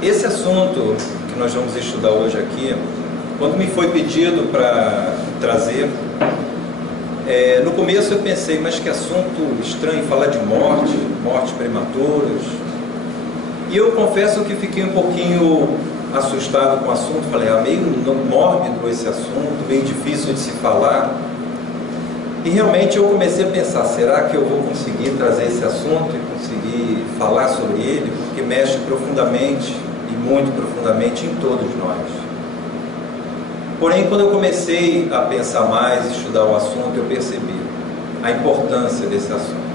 Esse assunto que nós vamos estudar hoje aqui, quando me foi pedido para trazer, no começo eu pensei, mas que assunto estranho falar de mortes prematuras. E eu confesso que fiquei um pouquinho assustado com o assunto, falei, meio mórbido esse assunto, meio difícil de se falar. E realmente eu comecei a pensar, será que eu vou conseguir trazer esse assunto e conseguir falar sobre ele? Porque mexe profundamente e muito profundamente em todos nós. Porém, quando eu comecei a pensar mais, estudar o assunto, eu percebi a importância desse assunto.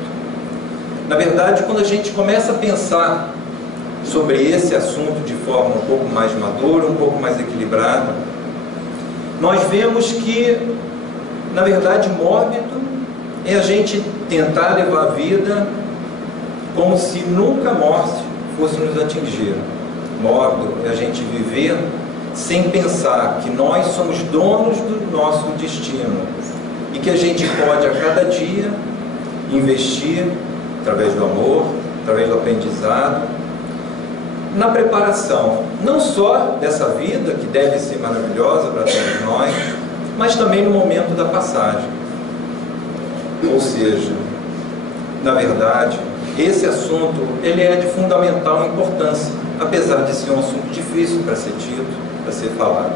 Na verdade, quando a gente começa a pensar sobre esse assunto de forma um pouco mais madura, um pouco mais equilibrada, nós vemos que, na verdade, mórbido é a gente tentar levar a vida como se nunca a morte fosse nos atingir. Mórbido é a gente viver sem pensar que nós somos donos do nosso destino e que a gente pode a cada dia investir através do amor, através do aprendizado, na preparação não só dessa vida que deve ser maravilhosa para todos nós, mas também no momento da passagem. Ou seja, na verdade, esse assunto ele é de fundamental importância, apesar de ser um assunto difícil para ser dito, para ser falado.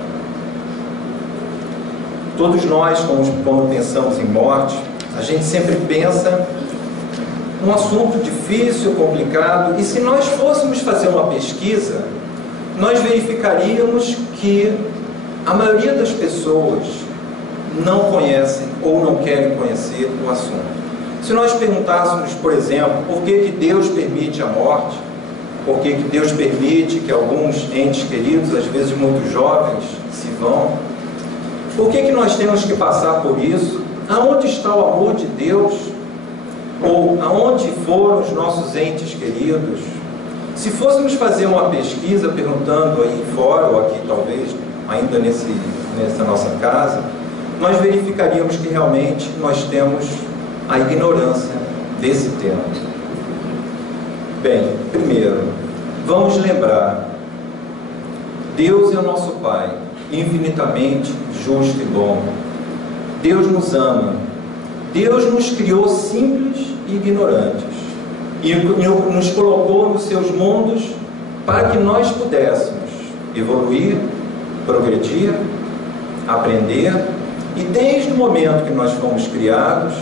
Todos nós, quando pensamos em morte, a gente sempre pensa num assunto difícil, complicado, e se nós fôssemos fazer uma pesquisa, nós verificaríamos que a maioria das pessoas não conhecem ou não querem conhecer o assunto. Se nós perguntássemos, por exemplo, por que Deus permite a morte, por que Deus permite que alguns entes queridos, às vezes muito jovens, se vão, por que nós temos que passar por isso, aonde está o amor de Deus, ou aonde foram os nossos entes queridos. Se fôssemos fazer uma pesquisa perguntando aí fora, ou aqui talvez, ainda nessa nossa casa, nós verificaríamos que realmente nós temos a ignorância desse tema. Bem, primeiro, vamos lembrar, Deus é o nosso Pai, infinitamente justo e bom. Deus nos ama. Deus nos criou simples e ignorantes e nos colocou nos seus mundos para que nós pudéssemos evoluir, progredir, aprender, e desde o momento que nós fomos criados,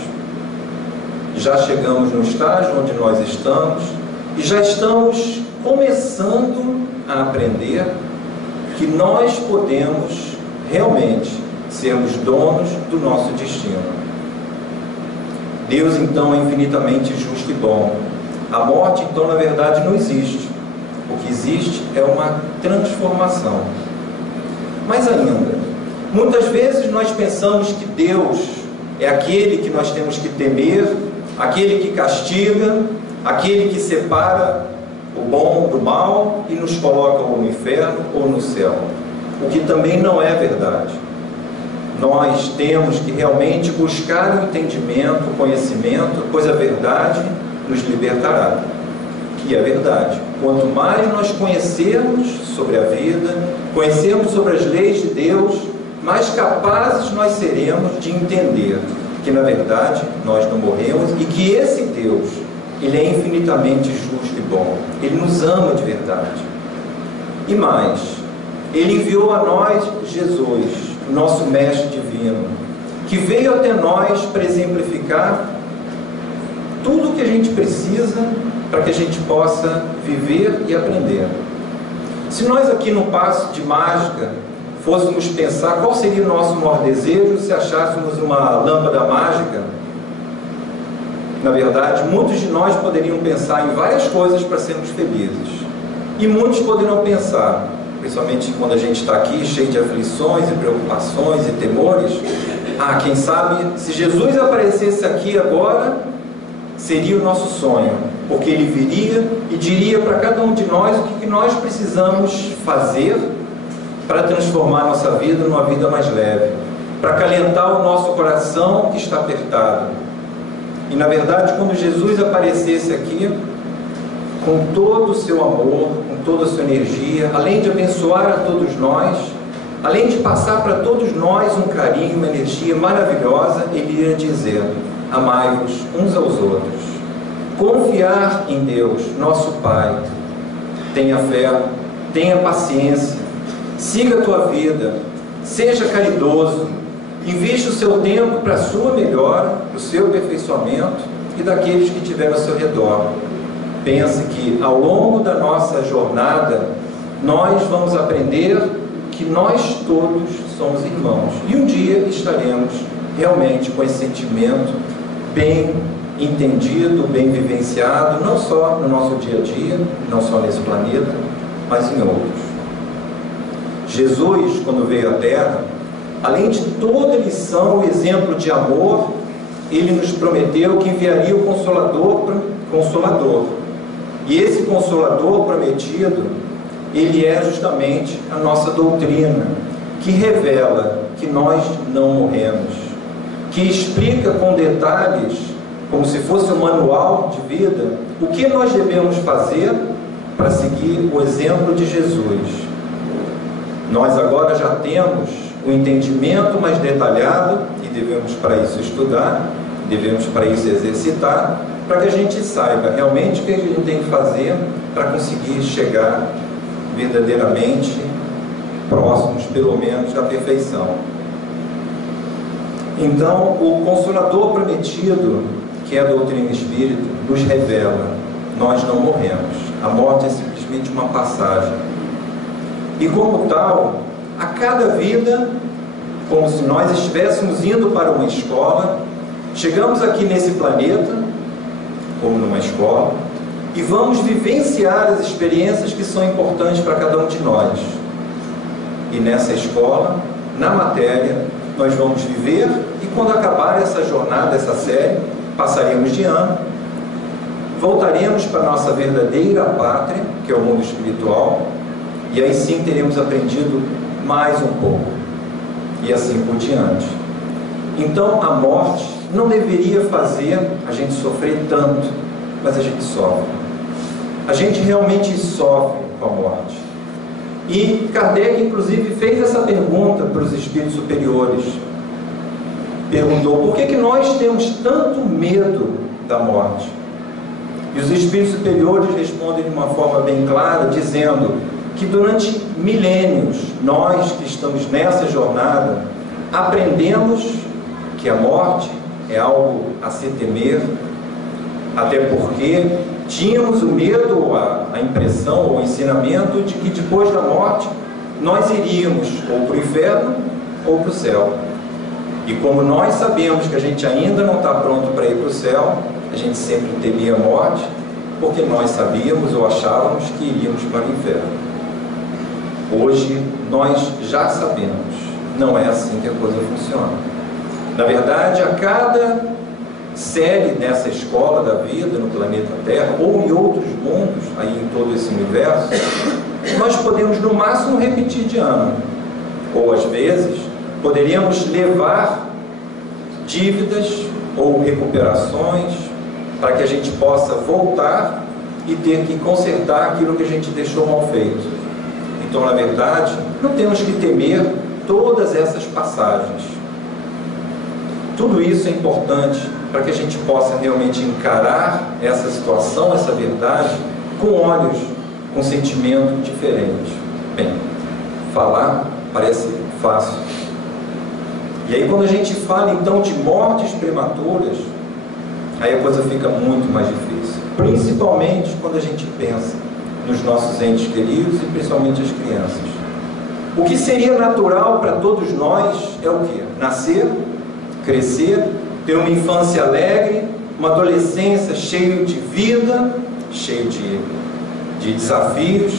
já chegamos no estágio onde nós estamos e já estamos começando a aprender que nós podemos realmente sermos donos do nosso destino. Deus então é infinitamente justo e bom. A morte então na verdade não existe. O que existe é uma transformação. Mas ainda, muitas vezes nós pensamos que Deus é aquele que nós temos que temer, aquele que castiga, aquele que separa o bom do mal e nos coloca ou no inferno ou no céu. O que também não é verdade. Nós temos que realmente buscar o entendimento, o conhecimento, pois a verdade nos libertará. E é verdade. Quanto mais nós conhecermos sobre a vida, conhecermos sobre as leis de Deus, mais capazes nós seremos de entender que, na verdade, nós não morremos e que esse Deus, Ele é infinitamente justo e bom. Ele nos ama de verdade. E mais, Ele enviou a nós Jesus, nosso Mestre Divino, que veio até nós para exemplificar tudo o que a gente precisa para que a gente possa viver e aprender. Se nós aqui no passo de mágica fôssemos pensar qual seria o nosso maior desejo se achássemos uma lâmpada mágica, na verdade, muitos de nós poderiam pensar em várias coisas para sermos felizes. E muitos poderão pensar, principalmente quando a gente está aqui cheio de aflições e preocupações e temores, quem sabe se Jesus aparecesse aqui agora, seria o nosso sonho, porque Ele viria e diria para cada um de nós o que nós precisamos fazer para transformar a nossa vida numa vida mais leve, para acalentar o nosso coração que está apertado. E na verdade, quando Jesus aparecesse aqui, com todo o seu amor, com toda a sua energia, além de abençoar a todos nós, além de passar para todos nós um carinho, uma energia maravilhosa, Ele ia dizer: amai-vos uns aos outros. Confiar em Deus, nosso Pai. Tenha fé, tenha paciência, siga a tua vida, seja caridoso, invista o seu tempo para a sua melhora, para o seu aperfeiçoamento e daqueles que estiverem ao seu redor. Pense que ao longo da nossa jornada, nós vamos aprender que nós todos somos irmãos. E um dia estaremos realmente com esse sentimento bem entendido, bem vivenciado, não só no nosso dia a dia, não só nesse planeta, mas em outros. Jesus, quando veio à Terra, além de toda lição e exemplo de amor, Ele nos prometeu que enviaria o Consolador. E esse Consolador prometido, Ele é justamente a nossa doutrina, que revela que nós não morremos, que explica com detalhes, como se fosse um manual de vida, o que nós devemos fazer para seguir o exemplo de Jesus. Nós agora já temos o entendimento mais detalhado e devemos para isso estudar, devemos para isso exercitar, para que a gente saiba realmente o que a gente tem que fazer para conseguir chegar verdadeiramente próximos, pelo menos, da perfeição. Então, o Consolador prometido, que é a doutrina espírita, nos revela: nós não morremos. A morte é simplesmente uma passagem. E como tal, a cada vida, como se nós estivéssemos indo para uma escola, chegamos aqui nesse planeta, como numa escola, e vamos vivenciar as experiências que são importantes para cada um de nós. E nessa escola, na matéria, nós vamos viver, e quando acabar essa jornada, essa série, passaremos de ano, voltaremos para a nossa verdadeira pátria, que é o mundo espiritual, e aí sim teremos aprendido mais um pouco, e assim por diante. Então a morte não deveria fazer a gente sofrer tanto, mas a gente sofre. A gente realmente sofre com a morte. E Kardec, inclusive, fez essa pergunta para os espíritos superiores. Perguntou: por que nós temos tanto medo da morte? E os espíritos superiores respondem de uma forma bem clara, dizendo que durante milênios, nós que estamos nessa jornada, aprendemos que a morte é algo a se temer, até porque tínhamos o medo, a impressão, ou o ensinamento de que depois da morte nós iríamos ou para o inferno ou para o céu. E como nós sabemos que a gente ainda não está pronto para ir para o céu, a gente sempre temia a morte, porque nós sabíamos ou achávamos que iríamos para o inferno. Hoje nós já sabemos, não é assim que a coisa funciona. Na verdade, a cada série nessa escola da vida no planeta Terra, ou em outros mundos, aí em todo esse universo, nós podemos no máximo repetir de ano, ou às vezes poderíamos levar dívidas ou recuperações para que a gente possa voltar e ter que consertar aquilo que a gente deixou mal feito. Então, na verdade, não temos que temer todas essas passagens. Tudo isso é importante para que a gente possa realmente encarar essa situação, essa verdade, com olhos, com sentimento diferente. Bem, falar parece fácil. E aí, quando a gente fala então de mortes prematuras, aí a coisa fica muito mais difícil. Principalmente quando a gente pensa nos nossos entes queridos e principalmente as crianças. O que seria natural para todos nós é o quê? Nascer, crescer, ter uma infância alegre, uma adolescência cheia de vida, cheia de desafios,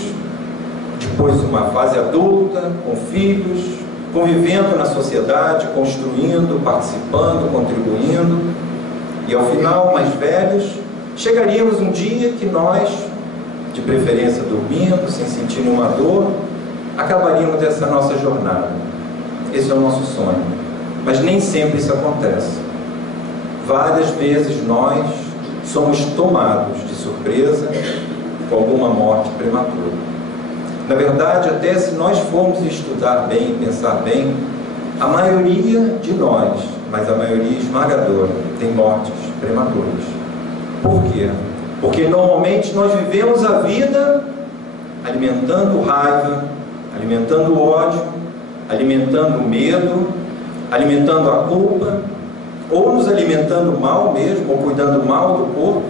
depois uma fase adulta, com filhos, convivendo na sociedade, construindo, participando, contribuindo, e ao final, mais velhos, chegaríamos um dia que nós, de preferência dormindo, sem sentir nenhuma dor, acabaríamos dessa nossa jornada. Esse é o nosso sonho, mas nem sempre isso acontece. Várias vezes nós somos tomados de surpresa com alguma morte prematura. Na verdade, até se nós formos estudar bem, pensar bem, a maioria de nós, mas a maioria esmagadora, tem mortes prematuras. Por quê? Porque normalmente nós vivemos a vida alimentando raiva, alimentando ódio, alimentando medo, alimentando a culpa, ou nos alimentando mal mesmo, ou cuidando mal do corpo,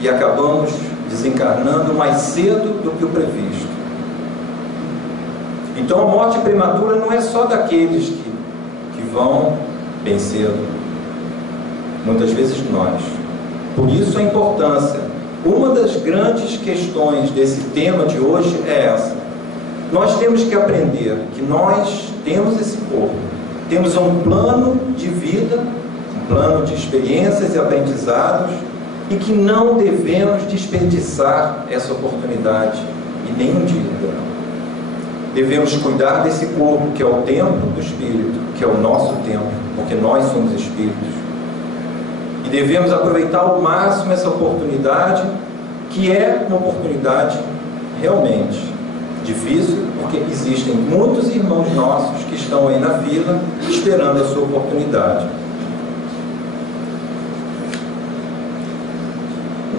e acabamos desencarnando mais cedo do que o previsto. Então a morte prematura não é só daqueles que vão bem cedo, muitas vezes nós. Por isso a importância. Uma das grandes questões desse tema de hoje é essa. Nós temos que aprender que nós temos esse corpo, temos um plano de vida, um plano de experiências e aprendizados, e que não devemos desperdiçar essa oportunidade e nem um dia. Devemos cuidar desse corpo, que é o templo do Espírito, que é o nosso templo, porque nós somos espíritos. E devemos aproveitar ao máximo essa oportunidade, que é uma oportunidade realmente difícil, porque existem muitos irmãos nossos que estão aí na fila esperando a sua oportunidade.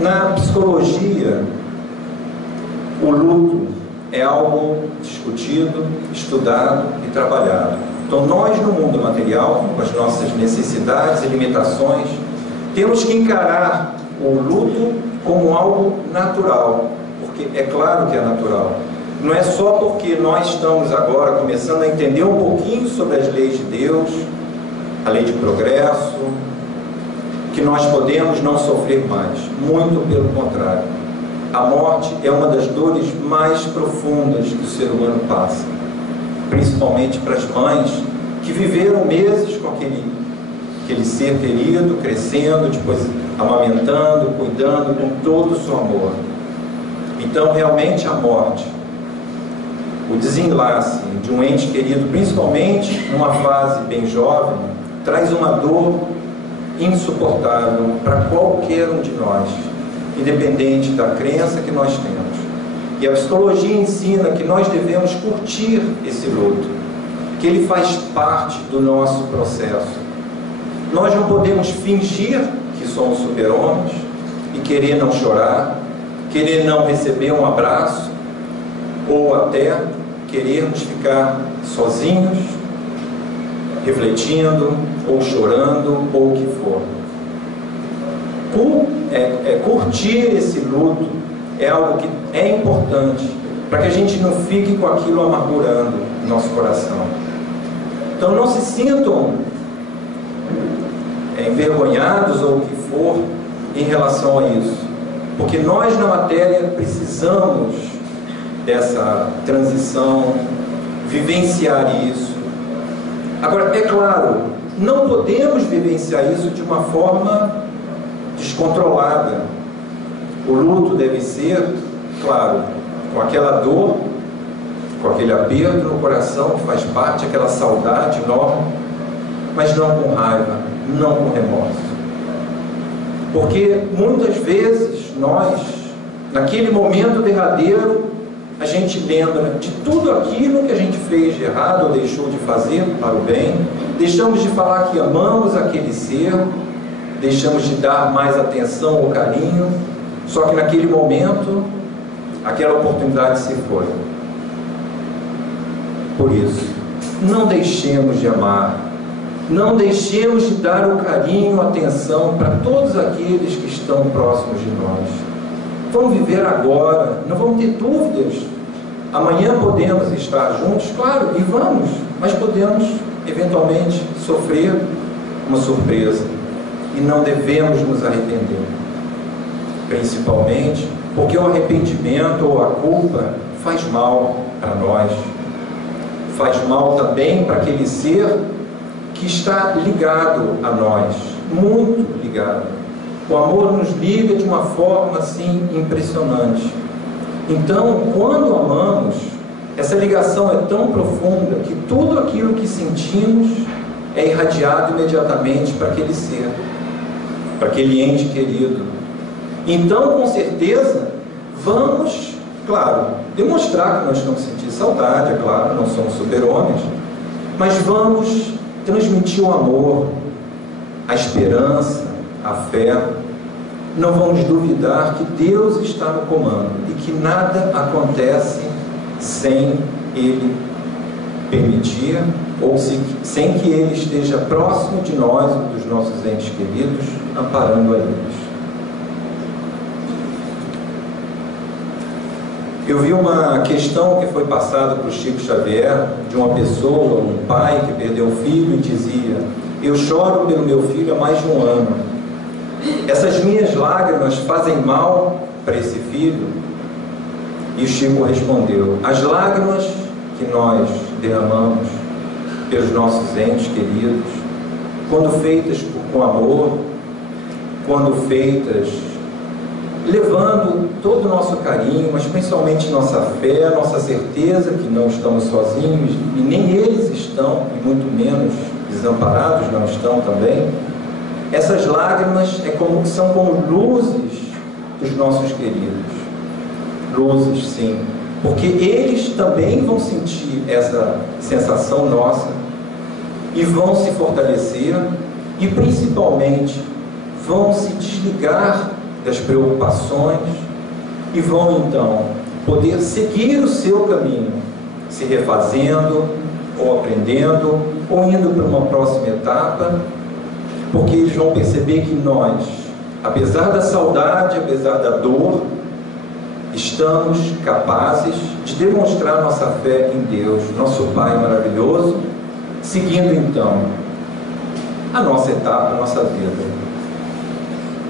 Na psicologia, o luto é algo discutido, estudado e trabalhado. Então nós, no mundo material, com as nossas necessidades e limitações, temos que encarar o luto como algo natural, porque é claro que é natural. Não é só porque nós estamos agora começando a entender um pouquinho sobre as leis de Deus, a lei de progresso, que nós podemos não sofrer mais. Muito pelo contrário. A morte é uma das dores mais profundas que o ser humano passa, principalmente para as mães que viveram meses com aquele ser querido, crescendo, depois amamentando, cuidando com todo o seu amor. Então, realmente, a morte, o desenlace de um ente querido, principalmente numa fase bem jovem, traz uma dor insuportável para qualquer um de nós, independente da crença que nós temos. E a psicologia ensina que nós devemos curtir esse luto, que ele faz parte do nosso processo. Nós não podemos fingir que somos super-homens e querer não chorar, querer não receber um abraço, ou até querermos ficar sozinhos, refletindo, ou chorando, ou o que for. Curtir esse luto é algo que é importante, para que a gente não fique com aquilo amargurando o nosso coração. Então não se sintam envergonhados ou o que for em relação a isso, porque nós na matéria precisamos dessa transição, vivenciar isso. Agora, é claro, não podemos vivenciar isso de uma forma descontrolada. O luto deve ser, claro, com aquela dor, com aquele aperto no coração que faz parte, aquela saudade enorme, mas não com raiva, não com remorso. Porque muitas vezes nós, naquele momento derradeiro, a gente lembra de tudo aquilo que a gente fez de errado ou deixou de fazer para o bem, deixamos de falar que amamos aquele ser, deixamos de dar mais atenção ou carinho, só que naquele momento, aquela oportunidade se foi. Por isso, não deixemos de amar, não deixemos de dar o carinho, a atenção para todos aqueles que estão próximos de nós. Vamos viver agora, não vamos ter dúvidas. Amanhã podemos estar juntos, claro, e vamos, mas podemos eventualmente sofrer uma surpresa e não devemos nos arrepender, principalmente porque o arrependimento ou a culpa faz mal para nós, faz mal também para aquele ser que está ligado a nós, muito ligado. O amor nos liga de uma forma assim impressionante. Então, quando amamos, essa ligação é tão profunda que tudo aquilo que sentimos é irradiado imediatamente para aquele ser, para aquele ente querido. Então, com certeza, vamos, claro, demonstrar que nós estamos sentindo saudade, é claro, não somos super-homens, mas vamos transmitir o amor, a esperança, a fé. Não vamos duvidar que Deus está no comando e que nada acontece sem Ele permitir ou sem que Ele esteja próximo de nós, dos nossos entes queridos, amparando a eles. Eu vi uma questão que foi passada para o Chico Xavier, de uma pessoa, um pai que perdeu um filho e dizia: eu choro pelo meu filho há mais de um ano. Essas minhas lágrimas fazem mal para esse filho? E o Chico respondeu: as lágrimas que nós derramamos pelos nossos entes queridos, quando feitas com amor, quando feitas levando todo o nosso carinho, mas principalmente nossa fé, nossa certeza que não estamos sozinhos, e nem eles estão, e muito menos desamparados não estão também. Essas lágrimas são como luzes dos nossos queridos. Luzes, sim, porque eles também vão sentir essa sensação nossa e vão se fortalecer e principalmente vão se desligar das preocupações e vão então poder seguir o seu caminho, se refazendo ou aprendendo ou indo para uma próxima etapa, porque eles vão perceber que nós, apesar da saudade, apesar da dor, estamos capazes de demonstrar nossa fé em Deus, nosso Pai maravilhoso, seguindo então a nossa etapa, a nossa vida.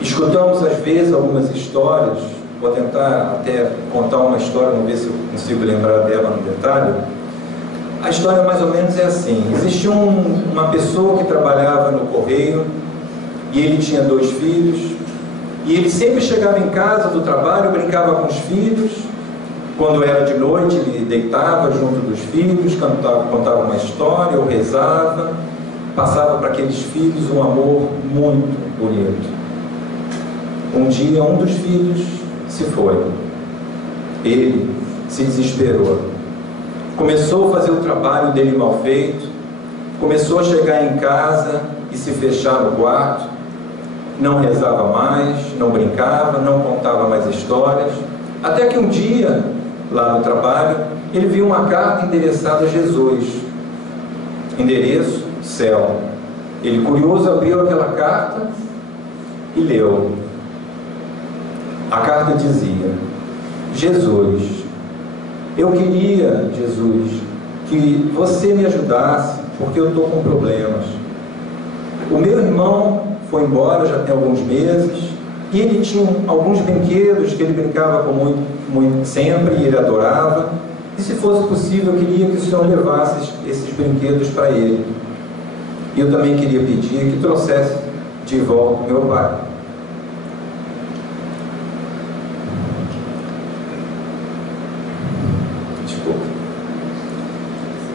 Escutamos às vezes algumas histórias, vou tentar até contar uma história, vamos ver se eu consigo lembrar dela no detalhe. A história mais ou menos é assim: existia uma pessoa que trabalhava no correio e ele tinha 2 filhos, e ele sempre chegava em casa do trabalho, brincava com os filhos. Quando era de noite, ele deitava junto dos filhos, contava uma história ou rezava, passava para aqueles filhos um amor muito bonito. Um dia, um dos filhos se foi. Ele se desesperou. Começou a fazer o trabalho dele mal feito, começou a chegar em casa e se fechar no quarto, não rezava mais, não brincava, não contava mais histórias, até que um dia, lá no trabalho, ele viu uma carta endereçada a Jesus, endereço céu. Ele, curioso, abriu aquela carta e leu. A carta dizia: Jesus, eu queria, Jesus, que você me ajudasse, porque eu estou com problemas. O meu irmão foi embora já tem alguns meses, e ele tinha alguns brinquedos que ele brincava com muito sempre, e ele adorava, e se fosse possível, eu queria que o Senhor levasse esses brinquedos para ele. E eu também queria pedir que trouxesse de volta o meu pai.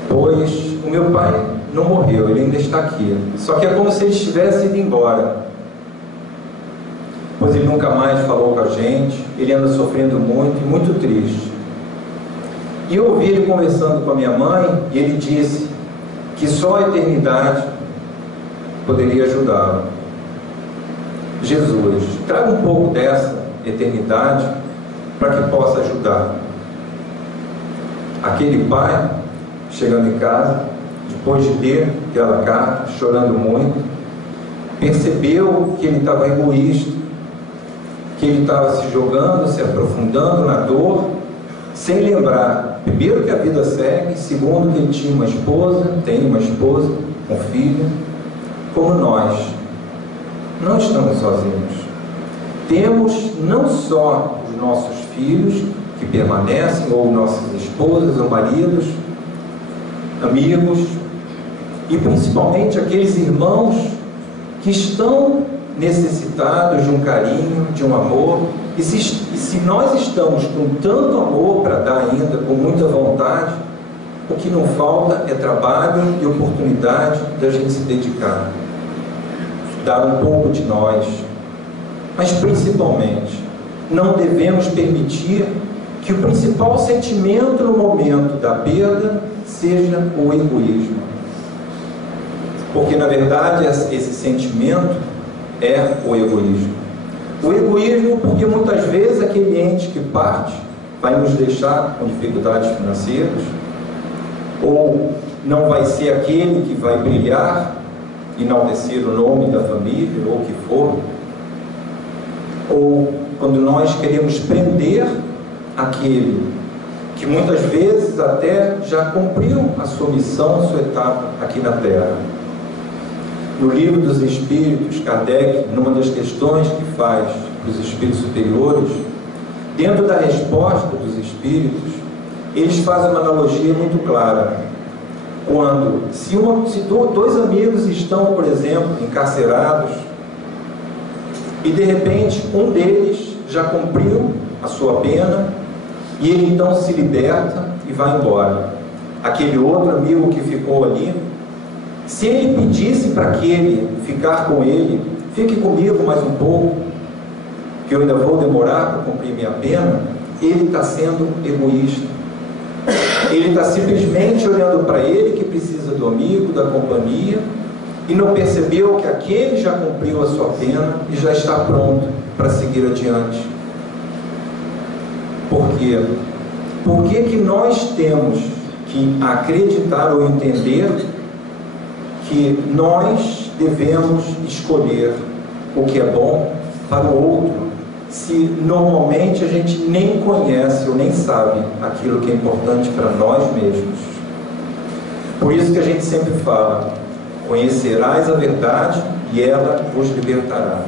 Pois o meu pai não morreu, ele ainda está aqui. Só que é como se ele tivesse ido embora. Pois ele nunca mais falou com a gente, ele anda sofrendo muito, muito triste. E eu ouvi ele conversando com a minha mãe, e ele disse que só a eternidade poderia ajudá-lo. Jesus, traga um pouco dessa eternidade para que possa ajudar. Aquele pai, chegando em casa, depois de ler aquela carta, chorando muito, percebeu que ele estava egoísta, que ele estava se jogando, se aprofundando na dor, sem lembrar, primeiro, que a vida segue, segundo, que ele tinha uma esposa, tem uma esposa, um filho, como nós. Não estamos sozinhos. Temos não só os nossos filhos que permanecem, ou nossas esposas ou maridos, amigos, e principalmente aqueles irmãos que estão necessitados de um carinho, de um amor. E se nós estamos com tanto amor para dar ainda, com muita vontade, o que não falta é trabalho e oportunidade da gente se dedicar, dar um pouco de nós, mas principalmente não devemos permitir que o principal sentimento no momento da perda seja o egoísmo. Porque, na verdade, esse sentimento é o egoísmo. O egoísmo porque muitas vezes aquele ente que parte vai nos deixar com dificuldades financeiras, ou não vai ser aquele que vai brilhar, enaltecer o nome da família, ou o que for. Ou quando nós queremos prender aquele que muitas vezes até já cumpriu a sua missão, a sua etapa aqui na Terra. No Livro dos Espíritos, Kardec, numa das questões que faz para os espíritos superiores, dentro da resposta dos espíritos, eles fazem uma analogia muito clara. Quando, se dois amigos estão, por exemplo, encarcerados, e de repente um deles já cumpriu a sua pena, e ele então se liberta e vai embora. Aquele outro amigo que ficou ali, se ele pedisse para aquele ficar com ele, fique comigo mais um pouco, que eu ainda vou demorar para cumprir minha pena, ele está sendo egoísta. Ele está simplesmente olhando para ele, que precisa do amigo, da companhia, e não percebeu que aquele já cumpriu a sua pena e já está pronto para seguir adiante. Por quê? Por que nós temos que acreditar ou entender que nós devemos escolher o que é bom para o outro, se normalmente a gente nem conhece ou nem sabe aquilo que é importante para nós mesmos? Por isso que a gente sempre fala: conhecerás a verdade e ela vos libertará.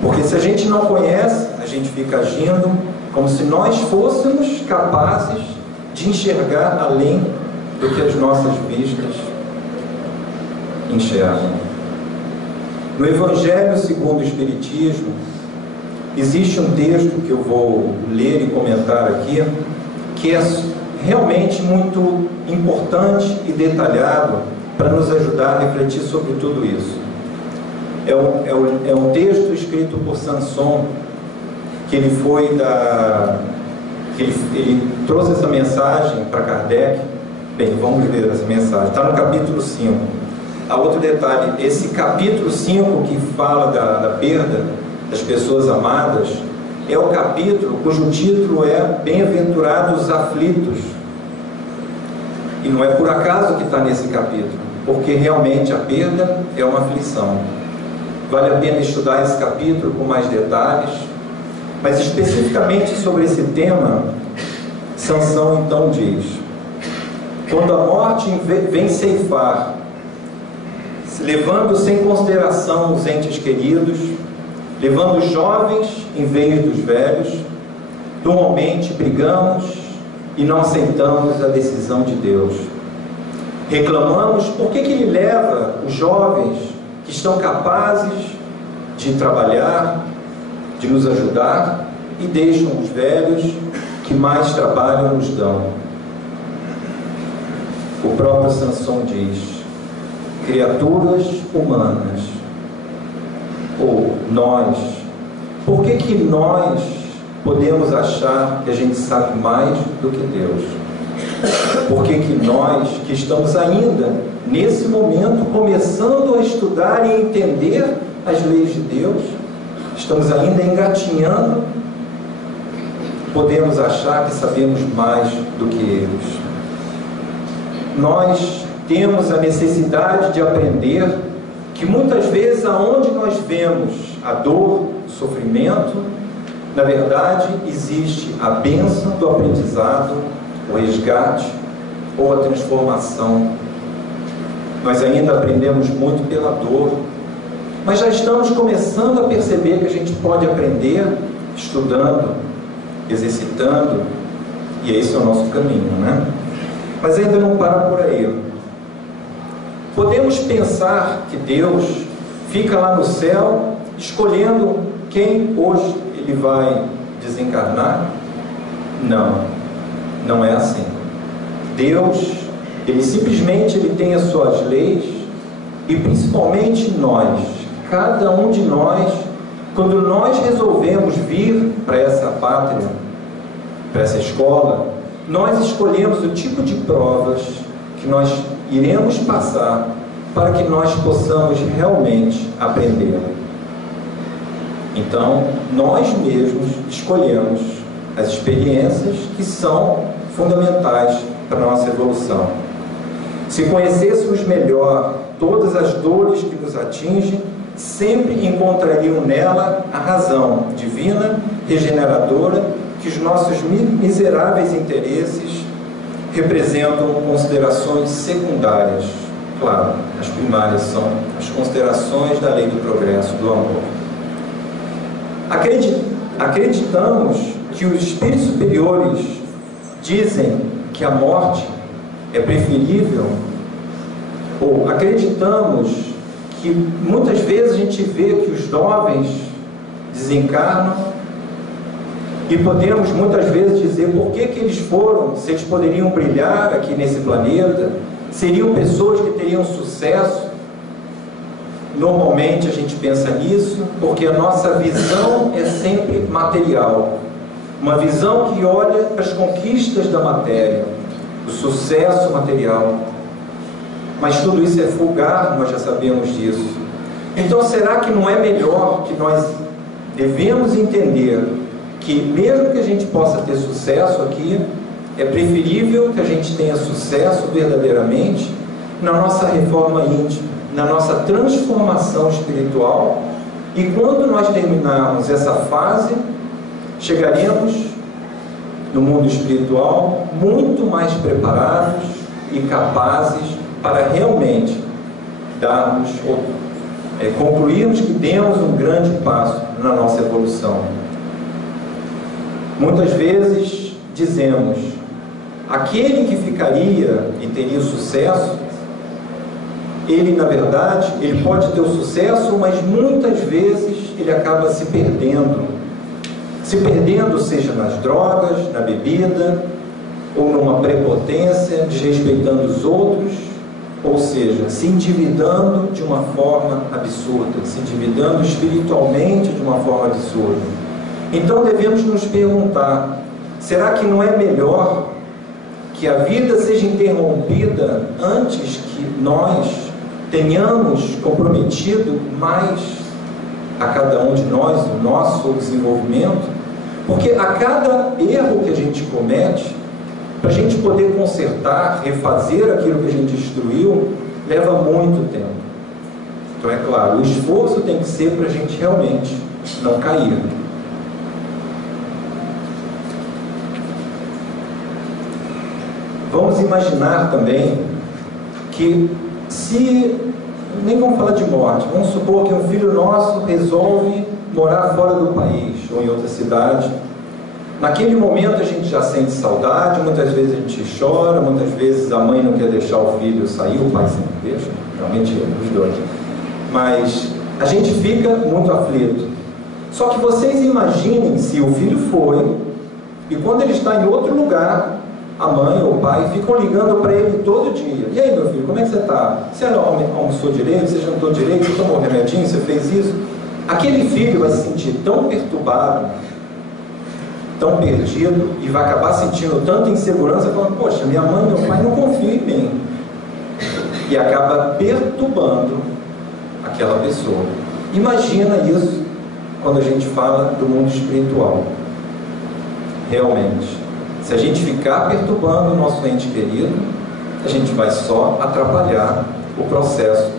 Porque se a gente não conhece, a gente fica agindo como se nós fôssemos capazes de enxergar além do que as nossas vistas enxergam. No Evangelho segundo o Espiritismo, existe um texto que eu vou ler e comentar aqui, que é realmente muito importante e detalhado para nos ajudar a refletir sobre tudo isso. É um texto escrito por Sanson, que ele trouxe essa mensagem para Kardec. Bem, vamos ler essa mensagem. Está no capítulo 5. Há outro detalhe: esse capítulo 5 que fala da perda das pessoas amadas, é o capítulo cujo título é Bem-aventurados aflitos. E não é por acaso que está nesse capítulo, porque realmente a perda é uma aflição. Vale a pena estudar esse capítulo com mais detalhes, mas especificamente sobre esse tema, Sansão então diz: quando a morte vem ceifar, levando sem consideração os entes queridos, levando os jovens em vez dos velhos, normalmente brigamos e não aceitamos a decisão de Deus. Reclamamos por que Ele leva os jovens que estão capazes de trabalhar, de nos ajudar, e deixam os velhos que mais trabalham nos dão. O próprio Sanson diz: criaturas humanas, ou nós, por que nós podemos achar que a gente sabe mais do que Deus? Por que nós, que estamos ainda nesse momento começando a estudar e entender as leis de Deus, estamos ainda engatinhando, podemos achar que sabemos mais do que eles? Nós temos a necessidade de aprender que muitas vezes aonde nós vemos a dor, o sofrimento, na verdade existe a bênção do aprendizado, o resgate ou a transformação. Nós ainda aprendemos muito pela dor, mas já estamos começando a perceber que a gente pode aprender estudando, exercitando, e esse é o nosso caminho, né? Mas ainda não para por aí. Podemos pensar que Deus fica lá no céu escolhendo quem hoje Ele vai desencarnar? Não, não é assim. Deus, Ele simplesmente tem as suas leis, e principalmente nós, cada um de nós Quando nós resolvemos vir para essa pátria, para essa escola, nós escolhemos o tipo de provas que nós iremos passar para que nós possamos realmente aprender. Então, nós mesmos escolhemos as experiências que são fundamentais para a nossa evolução. Se conhecêssemos melhor todas as dores que nos atingem, sempre encontrariam nela a razão divina, regeneradora, que os nossos miseráveis interesses representam considerações secundárias. Claro, as primárias são as considerações da lei do progresso, do amor. Acreditamos que os espíritos superiores dizem que a morte é preferível, ou acreditamos que muitas vezes a gente vê que os jovens desencarnam e podemos muitas vezes dizer por que eles foram, se eles poderiam brilhar aqui nesse planeta, seriam pessoas que teriam sucesso. Normalmente a gente pensa nisso porque a nossa visão é sempre material, uma visão que olha para as conquistas da matéria, o sucesso material. Mas tudo isso é fugaz, nós já sabemos disso. Então, será que não é melhor que nós devemos entender que mesmo que a gente possa ter sucesso aqui, é preferível que a gente tenha sucesso verdadeiramente na nossa reforma íntima, na nossa transformação espiritual, e quando nós terminarmos essa fase, chegaremos no mundo espiritual muito mais preparados e capazes para realmente darmos, concluirmos que demos um grande passo na nossa evolução. Muitas vezes dizemos, aquele que ficaria e teria sucesso, ele na verdade, ele pode ter o sucesso, mas muitas vezes ele acaba se perdendo, seja nas drogas, na bebida, ou numa prepotência, desrespeitando os outros, ou seja, se endividando de uma forma absurda, se endividando espiritualmente de uma forma absurda. Então devemos nos perguntar, será que não é melhor que a vida seja interrompida antes que nós tenhamos comprometido mais a cada um de nós o nosso desenvolvimento? Porque a cada erro que a gente comete, para a gente poder consertar, refazer aquilo que a gente destruiu, leva muito tempo. Então é claro, o esforço tem que ser para a gente realmente não cair. Vamos imaginar também que nem vamos falar de morte, vamos supor que um filho nosso resolve morar fora do país ou em outra cidade. Naquele momento a gente já sente saudade, muitas vezes a gente chora, muitas vezes a mãe não quer deixar o filho sair, o pai sempre deixa, realmente os dois. Mas a gente fica muito aflito. Só que vocês imaginem se o filho foi, e quando ele está em outro lugar, a mãe ou o pai ficam ligando para ele todo dia. E aí, meu filho, como é que você está? Você almoçou direito? Você jantou direito? Você tomou remedinho? Você fez isso? Aquele filho vai se sentir tão perturbado, tão perdido, e vai acabar sentindo tanta insegurança, falando, poxa, minha mãe e meu pai não confiam em mim. E acaba perturbando aquela pessoa. Imagina isso quando a gente fala do mundo espiritual. Realmente, se a gente ficar perturbando o nosso ente querido, a gente vai só atrapalhar o processo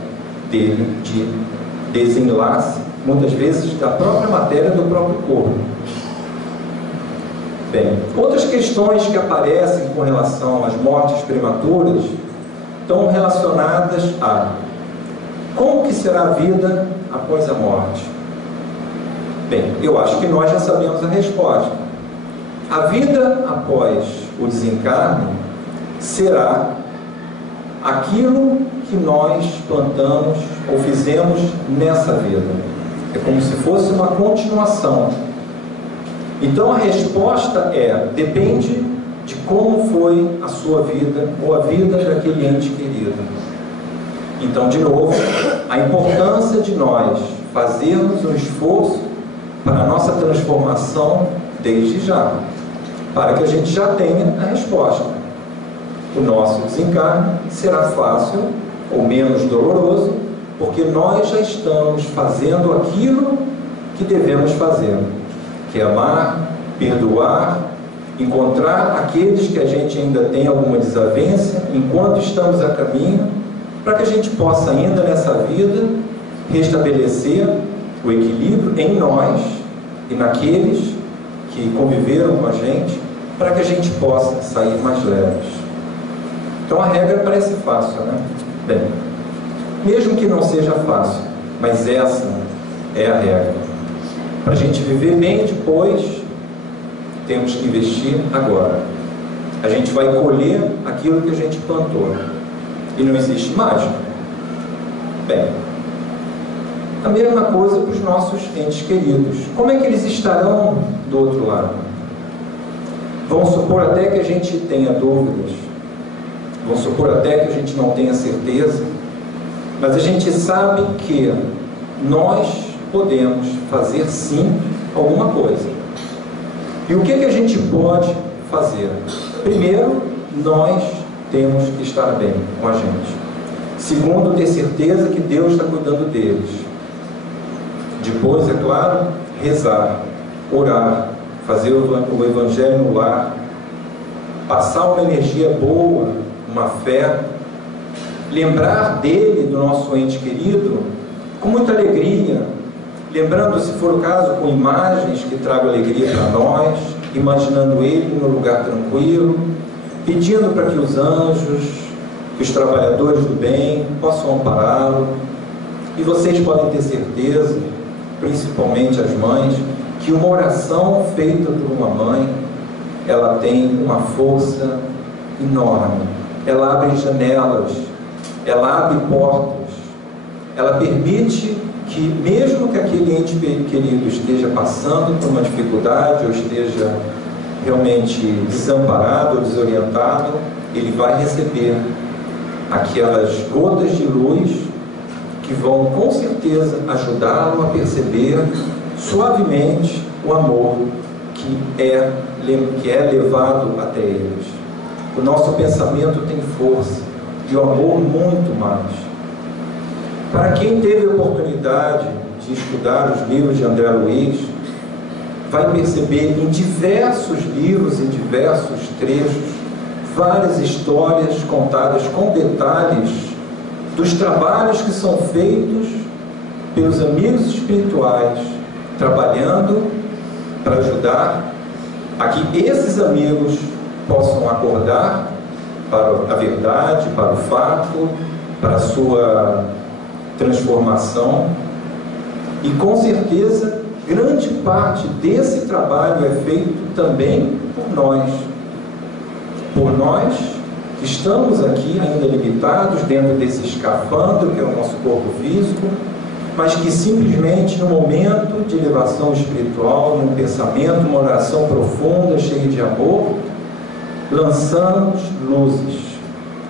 dele de desenlace, muitas vezes da própria matéria do próprio corpo. Bem, outras questões que aparecem com relação às mortes prematuras estão relacionadas a como que será a vida após a morte. Bem, eu acho que nós já sabemos a resposta. A vida após o desencarne será aquilo que nós plantamos ou fizemos nessa vida. É como se fosse uma continuação. Então a resposta depende de como foi a sua vida ou a vida daquele ente querido. Então, de novo, a importância de nós fazermos um esforço para a nossa transformação desde já, para que a gente já tenha a resposta. O nosso desencarne será fácil ou menos doloroso, porque nós já estamos fazendo aquilo que devemos fazer, que é amar, perdoar, encontrar aqueles que a gente ainda tem alguma desavença enquanto estamos a caminho, para que a gente possa ainda nessa vida restabelecer o equilíbrio em nós e naqueles que conviveram com a gente, para que a gente possa sair mais leves. Então a regra parece fácil, né? Bem, mesmo que não seja fácil, mas essa é a regra. Para a gente viver bem depois, temos que investir agora. A gente vai colher aquilo que a gente plantou. E não existe mágica. Bem, a mesma coisa para os nossos entes queridos. Como é que eles estarão do outro lado? Vamos supor até que a gente tenha dúvidas. Vamos supor até que a gente não tenha certeza. Mas a gente sabe que nós podemos fazer sim alguma coisa. E o que a gente pode fazer? Primeiro, nós temos que estar bem com a gente. Segundo, ter certeza que Deus está cuidando deles. Depois, é claro, rezar, orar, fazer o evangelho no lar, passar uma energia boa, uma fé, lembrar dele, do nosso ente querido, com muita alegria, lembrando, se for o caso, com imagens que tragam alegria para nós, imaginando ele no lugar tranquilo, pedindo para que os anjos, que os trabalhadores do bem possam ampará-lo. E vocês podem ter certeza, principalmente as mães, que uma oração feita por uma mãe, ela tem uma força enorme. Ela abre janelas, ela abre portas, ela permite que, mesmo que aquele ente querido esteja passando por uma dificuldade ou esteja realmente desamparado ou desorientado, ele vai receber aquelas gotas de luz que vão com certeza ajudá-lo a perceber suavemente o amor que é levado até eles. O nosso pensamento tem força e o amor muito mais. Para quem teve a oportunidade de estudar os livros de André Luiz, vai perceber em diversos livros, em diversos trechos, várias histórias contadas com detalhes dos trabalhos que são feitos pelos amigos espirituais, trabalhando para ajudar a que esses amigos possam acordar para a verdade, para o fato, para a sua transformação. E com certeza grande parte desse trabalho é feito também por nós que estamos aqui ainda limitados dentro desse escafandro que é o nosso corpo físico, mas que simplesmente no momento de elevação espiritual, num pensamento, uma oração profunda, cheia de amor, lançamos luzes,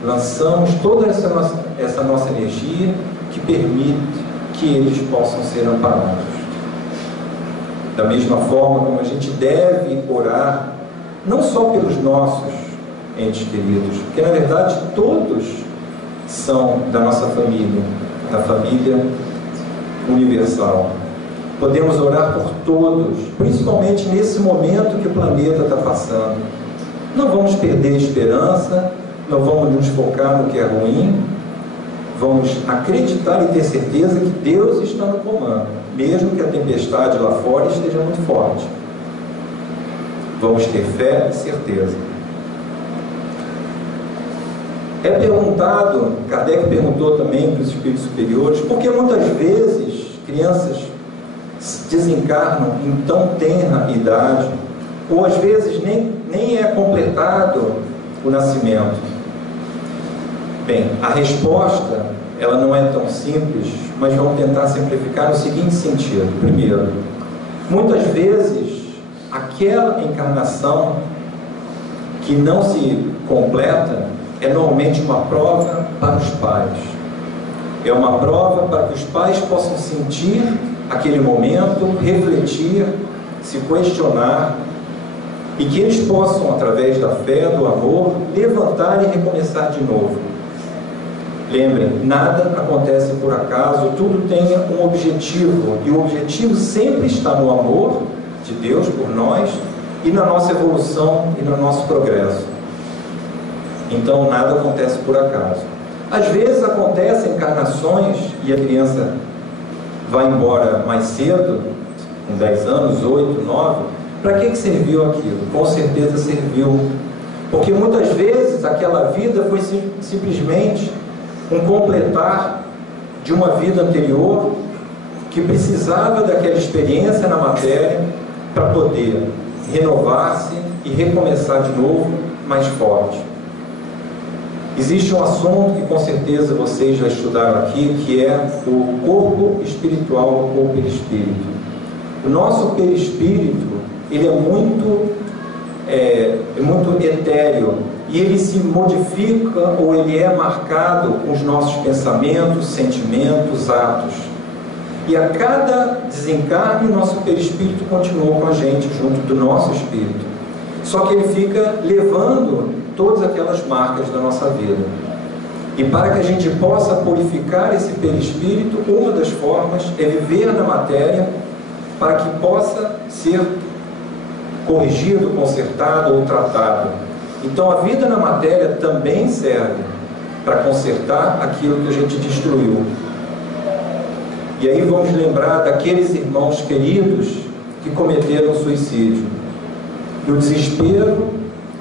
lançamos toda essa nossa energia que permite que eles possam ser amparados. Da mesma forma como a gente deve orar, não só pelos nossos entes queridos, porque na verdade todos são da nossa família, da família universal. Podemos orar por todos, principalmente nesse momento que o planeta está passando. Não vamos perder a esperança, não vamos nos focar no que é ruim, vamos acreditar e ter certeza que Deus está no comando, mesmo que a tempestade lá fora esteja muito forte. Vamos ter fé e certeza. É perguntado, Kardec perguntou também para os espíritos superiores, porque muitas vezes crianças desencarnam em tão tenra idade, ou às vezes nem é completado o nascimento. Bem, a resposta, ela não é tão simples, mas vamos tentar simplificar no seguinte sentido. Primeiro, muitas vezes, aquela encarnação que não se completa é normalmente uma prova para os pais. É uma prova para que os pais possam sentir aquele momento, refletir, se questionar, e que eles possam, através da fé, do amor, levantar e recomeçar de novo. Lembrem, nada acontece por acaso, tudo tem um objetivo, e o objetivo sempre está no amor de Deus por nós, e na nossa evolução e no nosso progresso. Então nada acontece por acaso. Às vezes acontecem encarnações e a criança vai embora mais cedo, com 10 anos, 8, 9, para que serviu aquilo? Com certeza serviu, porque muitas vezes aquela vida foi simplesmente um completar de uma vida anterior que precisava daquela experiência na matéria para poder renovar-se e recomeçar de novo mais forte. Existe um assunto que com certeza vocês já estudaram aqui, que é o corpo espiritual ou perispírito. O nosso perispírito, ele é muito etéreo, e ele se modifica ou ele é marcado com os nossos pensamentos, sentimentos, atos. E a cada desencarne, o nosso perispírito continua com a gente, junto do nosso espírito. Só que ele fica levando todas aquelas marcas da nossa vida. E para que a gente possa purificar esse perispírito, uma das formas é viver na matéria, para que possa ser corrigido, consertado ou tratado. Então a vida na matéria também serve para consertar aquilo que a gente destruiu. E aí vamos lembrar daqueles irmãos queridos que cometeram suicídio. No desespero,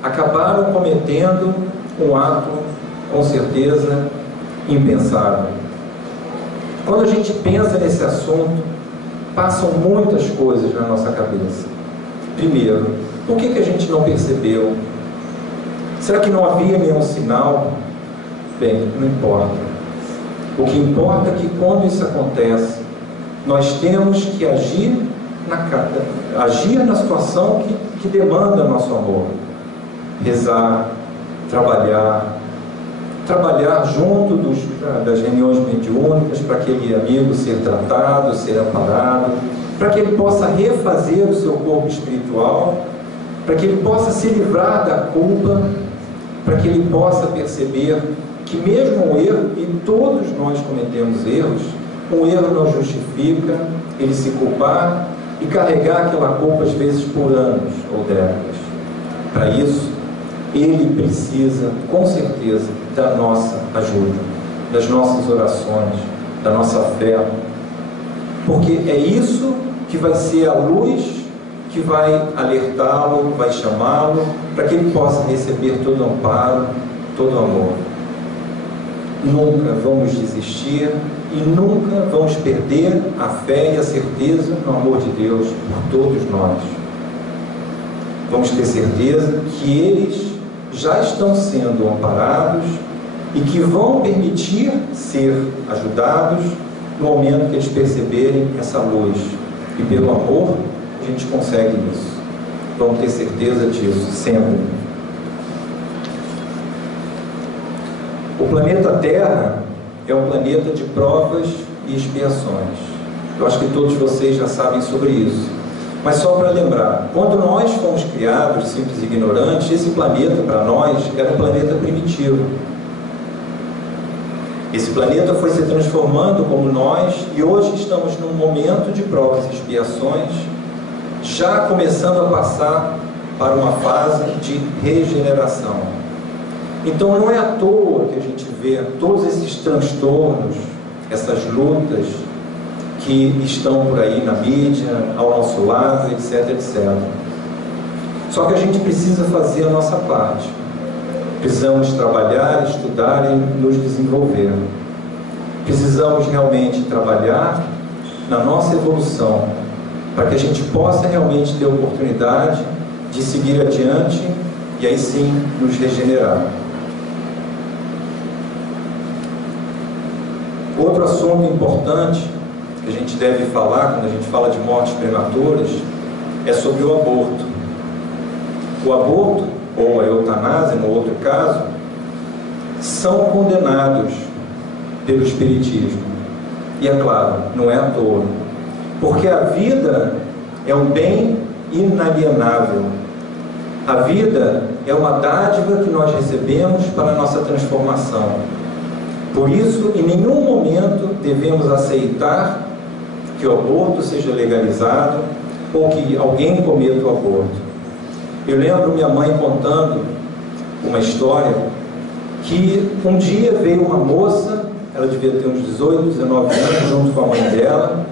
acabaram cometendo um ato, com certeza, impensável. Quando a gente pensa nesse assunto, passam muitas coisas na nossa cabeça. Primeiro, por que a gente não percebeu? Será que não havia nenhum sinal? Bem, não importa. O que importa é que quando isso acontece, nós temos que agir na situação que demanda nosso amor. Rezar, trabalhar junto das reuniões mediúnicas para aquele amigo ser tratado, ser amparado, para que ele possa refazer o seu corpo espiritual, para que ele possa se livrar da culpa, para que ele possa perceber que mesmo o erro, e todos nós cometemos erros, um erro não justifica ele se culpar e carregar aquela culpa às vezes por anos ou décadas. Para isso, ele precisa, com certeza, da nossa ajuda, das nossas orações, da nossa fé, porque é isso que vai ser a luz que vai alertá-lo, vai chamá-lo, para que ele possa receber todo o amparo, todo o amor. Nunca vamos desistir e nunca vamos perder a fé e a certeza no amor de Deus por todos nós. Vamos ter certeza que eles já estão sendo amparados e que vão permitir ser ajudados no momento que eles perceberem essa luz. E pelo amor, a gente consegue isso. Vamos ter certeza disso, sempre. O planeta Terra é um planeta de provas e expiações. Eu acho que todos vocês já sabem sobre isso. Mas só para lembrar, quando nós fomos criados, simples e ignorantes, esse planeta para nós era um planeta primitivo. Esse planeta foi se transformando como nós e hoje estamos num momento de provas e expiações, já começando a passar para uma fase de regeneração. Então não é à toa que a gente vê todos esses transtornos, essas lutas que estão por aí na mídia, ao nosso lado, etc, etc. Só que a gente precisa fazer a nossa parte. Precisamos trabalhar, estudar e nos desenvolver. Precisamos realmente trabalhar na nossa evolução, para que a gente possa realmente ter a oportunidade de seguir adiante e aí sim nos regenerar. Outro assunto importante que a gente deve falar quando a gente fala de mortes prematuras é sobre o aborto. O aborto, ou a eutanásia, no outro caso, são condenados pelo Espiritismo. E é claro, não é à toa. porque a vida é um bem inalienável. A vida é uma dádiva que nós recebemos para a nossa transformação. Por isso, em nenhum momento devemos aceitar que o aborto seja legalizado ou que alguém cometa o aborto. Eu lembro minha mãe contando uma história que um dia veio uma moça, ela devia ter uns 18, 19 anos, junto com a mãe dela,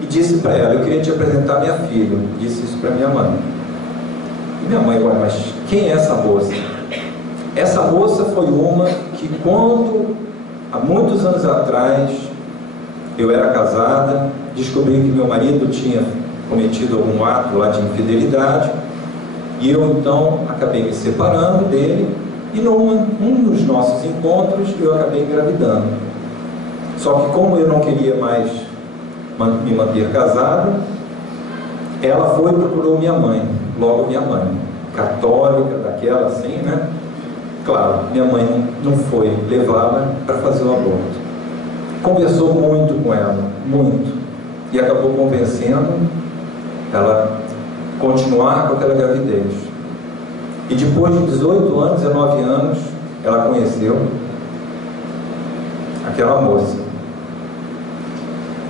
e disse para ela: eu queria te apresentar minha filha. Disse isso para minha mãe. E minha mãe: mas quem é essa moça? Essa moça foi uma que, quando há muitos anos atrás eu era casada, descobri que meu marido tinha cometido algum ato lá de infidelidade, e eu então acabei me separando dele, e num dos nossos encontros eu acabei engravidando. Só que como eu não queria mais me manter casado, ela foi e procurou minha mãe, logo minha mãe, católica, daquela assim, né? Claro, minha mãe não foi levá-la para fazer o aborto. Conversou muito com ela, muito, e acabou convencendo ela a continuar com aquela gravidez. E depois de 18 anos, 19 anos, ela conheceu aquela moça.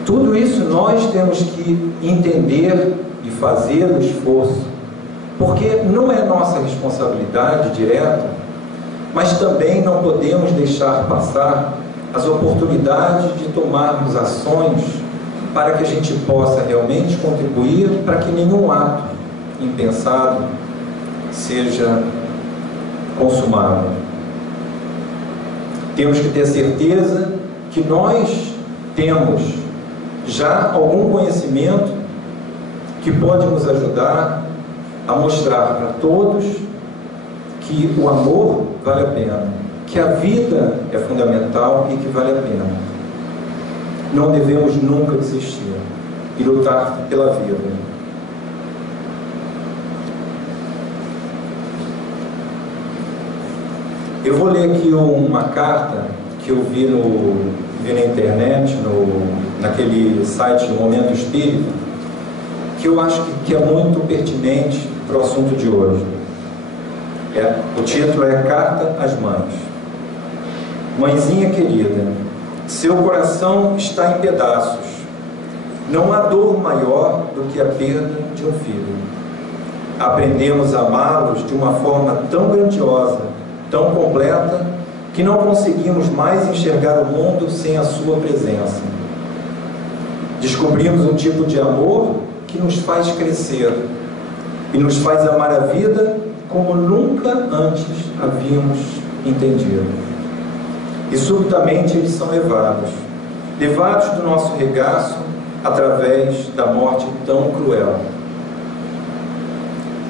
Tudo isso nós temos que entender e fazer o esforço, porque não é nossa responsabilidade direta, mas também não podemos deixar passar as oportunidades de tomarmos ações para que a gente possa realmente contribuir para que nenhum ato impensado seja consumado. Temos que ter certeza que nós temos já algum conhecimento que pode nos ajudar a mostrar para todos que o amor vale a pena, que a vida é fundamental e que vale a pena. Não devemos nunca desistir e lutar pela vida. Eu vou ler aqui uma carta que eu vi na internet, naquele site Momento Espírita, que eu acho que é muito pertinente para o assunto de hoje. O título é Carta às Mães. Mãezinha querida, seu coração está em pedaços. Não há dor maior do que a perda de um filho. Aprendemos a amá-los de uma forma tão grandiosa, tão completa, que não conseguimos mais enxergar o mundo sem a sua presença. Descobrimos um tipo de amor que nos faz crescer e nos faz amar a vida como nunca antes havíamos entendido. E subitamente eles são levados do nosso regaço através da morte tão cruel.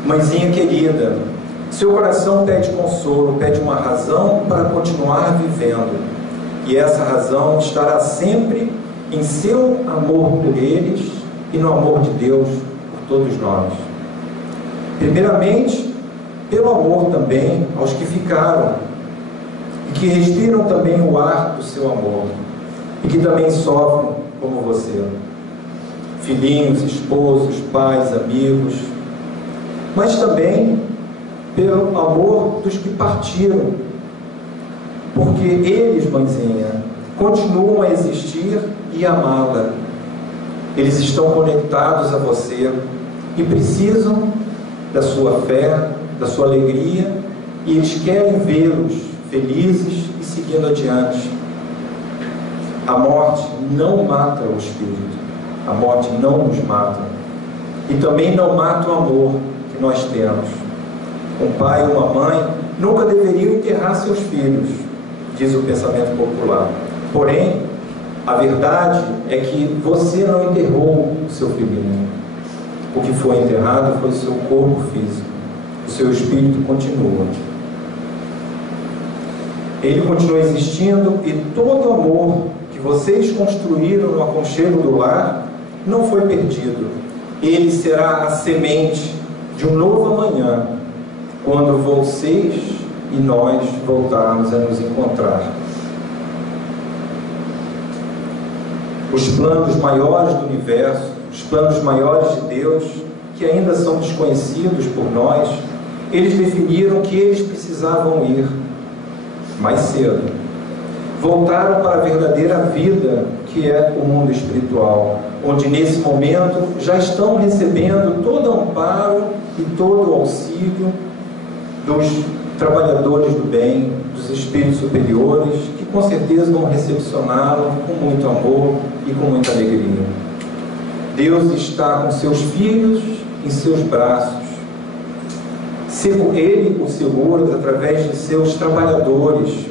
Mãezinha querida, seu coração pede consolo, pede uma razão para continuar vivendo, e essa razão estará sempre em seu amor por eles e no amor de Deus por todos nós. Primeiramente, pelo amor também aos que ficaram e que respiram também o ar do seu amor e que também sofrem como você, filhinhos, esposos, pais, amigos, mas também pelo amor dos que partiram, porque eles, mãezinha, continuam a existir e amá-la. Eles estão conectados a você e precisam da sua fé, da sua alegria, e eles querem vê-los felizes e seguindo adiante. A morte não mata o espírito, a morte não nos mata, e também não mata o amor que nós temos. Um pai e uma mãe nunca deveriam enterrar seus filhos, diz o pensamento popular. Porém, a verdade é que você não enterrou o seu filhinho. O que foi enterrado foi o seu corpo físico. O seu espírito continua. Ele continua existindo, e todo o amor que vocês construíram no aconchego do lar não foi perdido. Ele será a semente de um novo amanhã, quando vocês e nós voltarmos a nos encontrar. Os planos maiores do universo os planos maiores de Deus, que ainda são desconhecidos por nós, eles definiram que eles precisavam ir mais cedo. Voltaram para a verdadeira vida, que é o mundo espiritual, onde nesse momento já estão recebendo todo o amparo e todo o auxílio dos trabalhadores do bem, dos espíritos superiores, que com certeza vão recepcioná-lo com muito amor e com muita alegria. Deus está com seus filhos em seus braços, Ele os segura através de seus trabalhadores,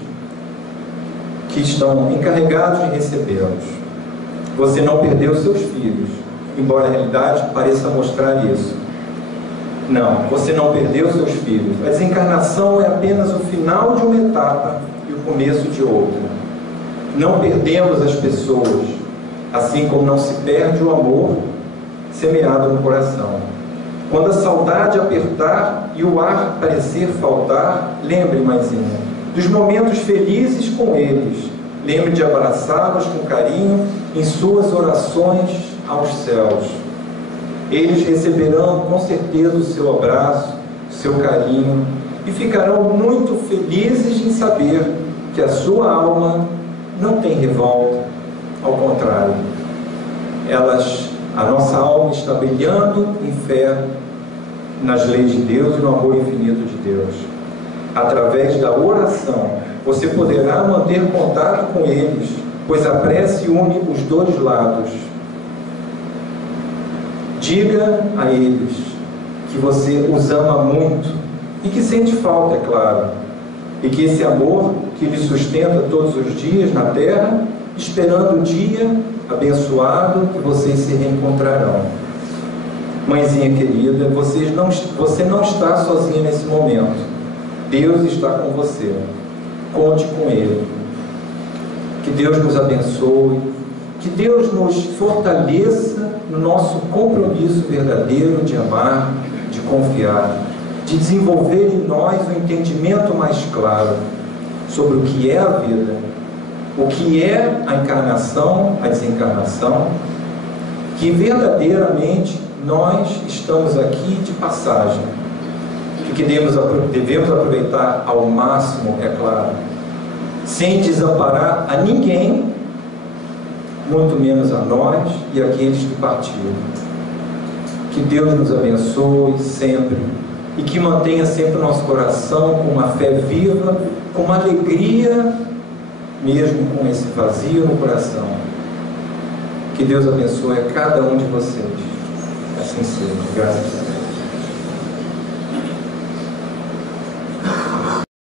que estão encarregados de recebê-los. Você não perdeu seus filhos, embora a realidade pareça mostrar isso. Não, você não perdeu seus filhos. A desencarnação é apenas o final de uma etapa e o começo de outra. Não perdemos as pessoas, assim como não se perde o amor semeado no coração. Quando a saudade apertar e o ar parecer faltar, lembre, mãezinha, dos momentos felizes com eles. Lembre de abraçá-los com carinho em suas orações aos céus. Eles receberão com certeza o seu abraço, o seu carinho, e ficarão muito felizes em saber que a sua alma não tem revolta. Ao contrário, a nossa alma está brilhando em fé nas leis de Deus e no amor infinito de Deus. Através da oração, você poderá manter contato com eles, pois a prece une os dois lados. Diga a eles que você os ama muito e que sente falta, é claro, e que esse amor que lhes sustenta todos os dias na terra, esperando o dia abençoado que vocês se reencontrarão. Mãezinha querida, você não está sozinha nesse momento. Deus está com você. Conte com Ele. Que Deus nos abençoe, que Deus nos fortaleça no nosso compromisso verdadeiro de amar, de confiar, de desenvolver em nós um entendimento mais claro sobre o que é a vida, o que é a encarnação, a desencarnação, que verdadeiramente nós estamos aqui de passagem, e que devemos aproveitar ao máximo, é claro, sem desamparar a ninguém, muito menos a nós e aqueles que partiram. Que Deus nos abençoe sempre e que mantenha sempre o nosso coração com uma fé viva, com uma alegria, mesmo com esse vazio no coração. Que Deus abençoe a cada um de vocês. Assim seja. Graças a Deus.